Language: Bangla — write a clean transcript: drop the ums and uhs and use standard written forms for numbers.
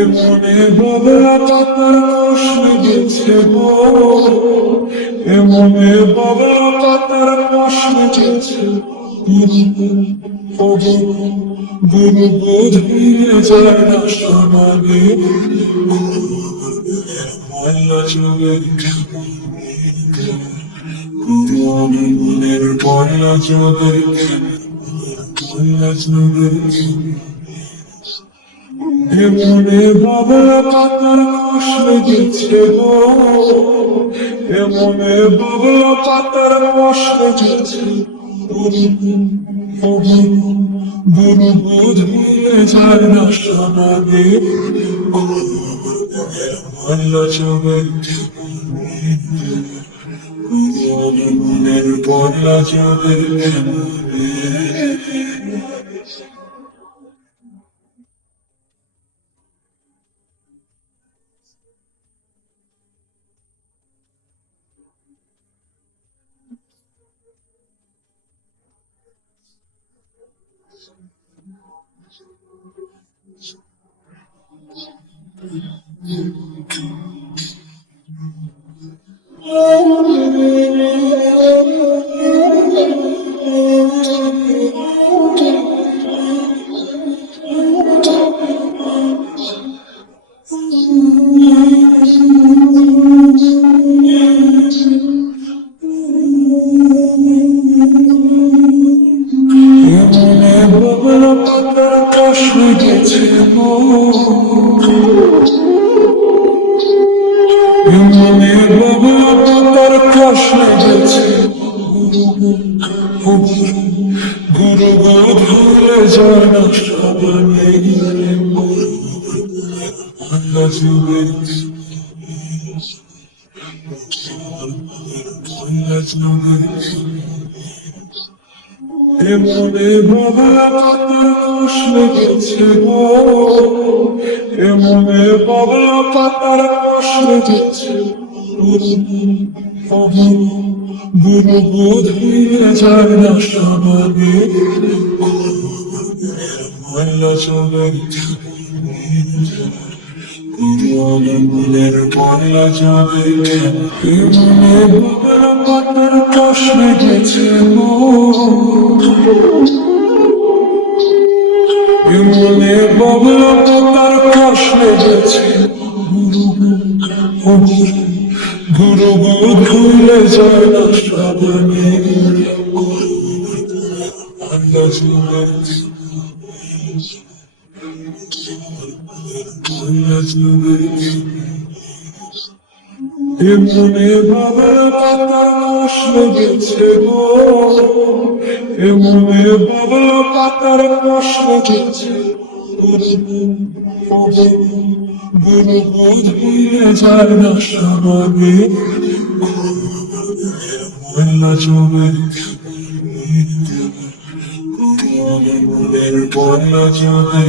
এমনে বাবা পাতার কষ্ট গেছে গো, এমনে বাবা পাতার কষ্ট গেছে। গুরু বোধ হয়ে যায় না সমাগে, ময়লা চোখে মনের পয়লা চোখে ময়লা চোখে। এমনে বাবা পাতার কষ্ট গেছে গো, এমনে বাবা পাতার কষ্ট গেছে। গুরু বোধ হয়ে যায় না সমাগে, ময়লা চোখে মনের পয়লা চোখে। বাবা পাতার কষ্ট গেছে গো, এমনে বাবা পাতার কষ্ট গেছে। গুরু বোধ হয়ে যায় না সমাগে, ময়লা চোখে ময়লা চোখে। এমনে বাবা পাতার কষ্ট গেছে গো, এমনে বাবা পাতার কষ্ট গেছে। গুরু বোধ হয়ে যায় না সমাগে, ময়লা চোখে মনের পয়লা চোখে। এমনে বাবা পাতার কষ্ট গেছে গো, এমনে বাবা পাতার কষ্ট গেছে। গুরু বোধ হয়ে যায় না সমাগে, ময়লা চোখে ময়লা চোখে। এমনে বাবা পাতার কষ্ট গেছে গো, এমনে বাবা পাতার কষ্ট গেছে। গুরু বোধ হয়ে যায় না সমাগে, ময়লা চোখে মনের পয়লা চোখে।